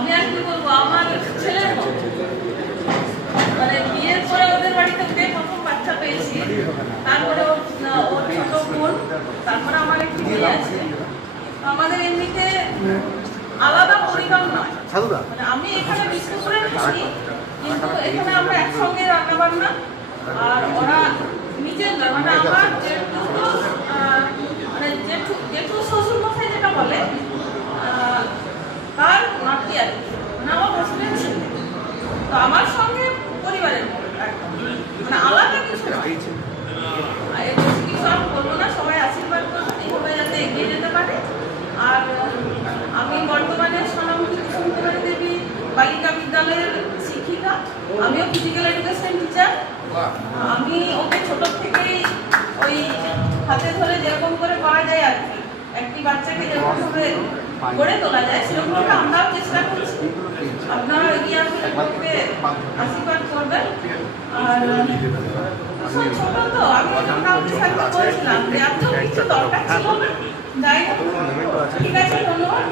আমি আর কি বলবো, আমার ছেলের মতো। মানে বিয়ের পরে ওদের বাড়িতে উঠে প্রথম বাচ্চা পেয়েছি, তারপরে ওর ছোট বোন, তারপরে আমার একটি মেয়ে আছে। আমাদের এমনিতে আলাদা পরিবার নয়। মানে আমি এখানে বিষ্ণুপুরে থাকি, কিন্তু এখানে আমরা একসঙ্গে রান্না বান্না। আর ওরা নিজের নয়, মানে আমার জেঠু শ্বশুর মশাই যেটা বলে তার নাতি আর কি, মানে আমার হসবেন্ড ছিল। তো আমার সঙ্গে পরিবারের মতো একদম, মানে আলাদা কিছু নয়। এর বেশি কিছু আমি বলবো না, সবাই আশীর্বাদ করবেন এইভাবে যাতে এগিয়ে যেতে পারে। আর আমি বর্তমানে সোনামুখী কুসুমকুমারী দেবী বালিকা বিদ্যালয়ের শিক্ষিকা, আমিও ফিজিক্যাল এডুকেশন টিচার। আমি ওকে ছোট থেকেই ওই হাতে ধরে যেরকম করে করা যায় আর কি, একটি বাচ্চাকে যেরকমভাবে গড়ে তোলা যায় সেরকমভাবে আমরাও চেষ্টা করছি। আপনারা এগিয়ে আসলে ওকে আশীর্বাদ করবেন। আর ছোট তো আমি মোটামুটি সাথে বলছিলাম যে এত কিছু দরকার ছিল না, যাই হোক ঠিক আছে, ধন্যবাদ।